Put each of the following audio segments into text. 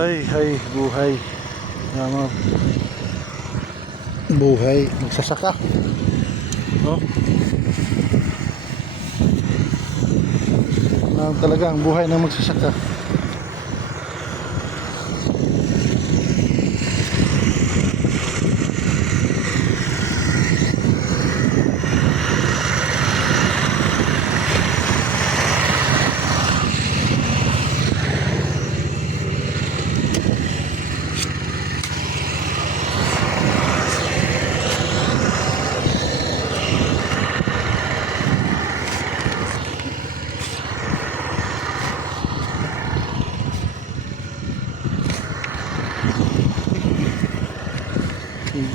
Ay, buhay. Ano, buhay magsasaka. No? Talaga ang buhay ng magsasaka.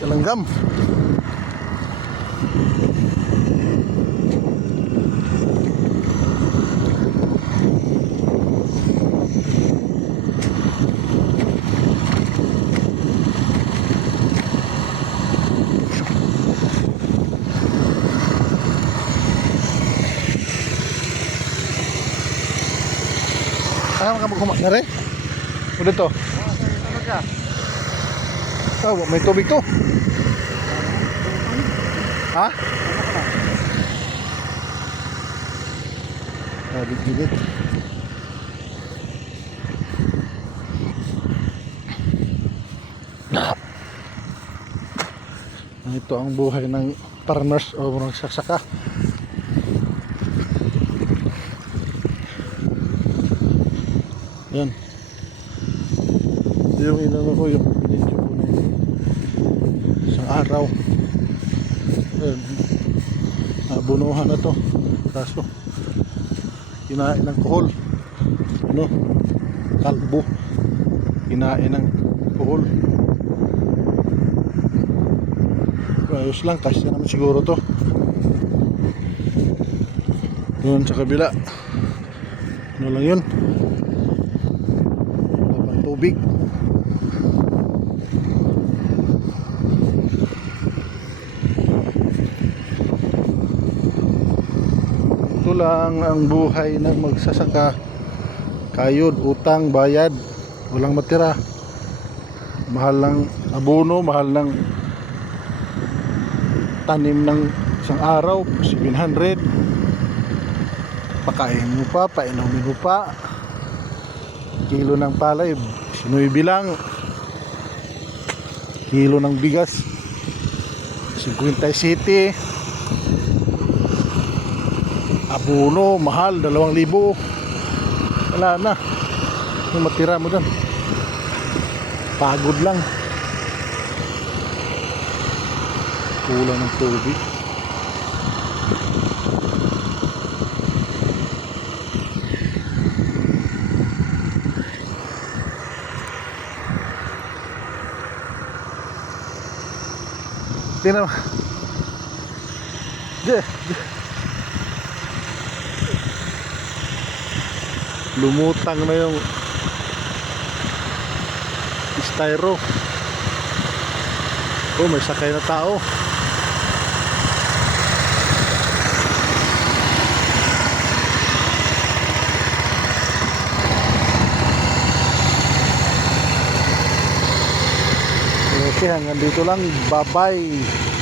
Langgam. Ano ka magkumak na rin? Udah to? Oh, may tubig to. Ha? Gigit. Ito ang buhay ng farmers o magsasaka. Yan. Yung inano ko yung video ko na isang araw. Yan. Nabunuhan na to. Kaso kinain ng kuhol. Ano? Kalbo. Kinain ng kuhol. Ayos lang, kasi naman siguro to. Doon sa kabila. Ano lang yun? Labang tubig. Ito lang ang buhay ng magsasaka. Kayod, utang, bayad. Walang matira. Mahal ng abono, mahal ng tanim ng isang araw, 700. Pakain mo pa, painumin mo pa. Kilo ng palay, sinuy bilang. Kilo ng bigas, 57. Abono, mahal, 2,000. Wala na. Yung matira mo dyan. Pagod lang. Kulang ng tubig. Tingnan mo. Lumutang na yung styro. Oh, may sakay na tao. Okay, hanggang dito lang. Bye-bye.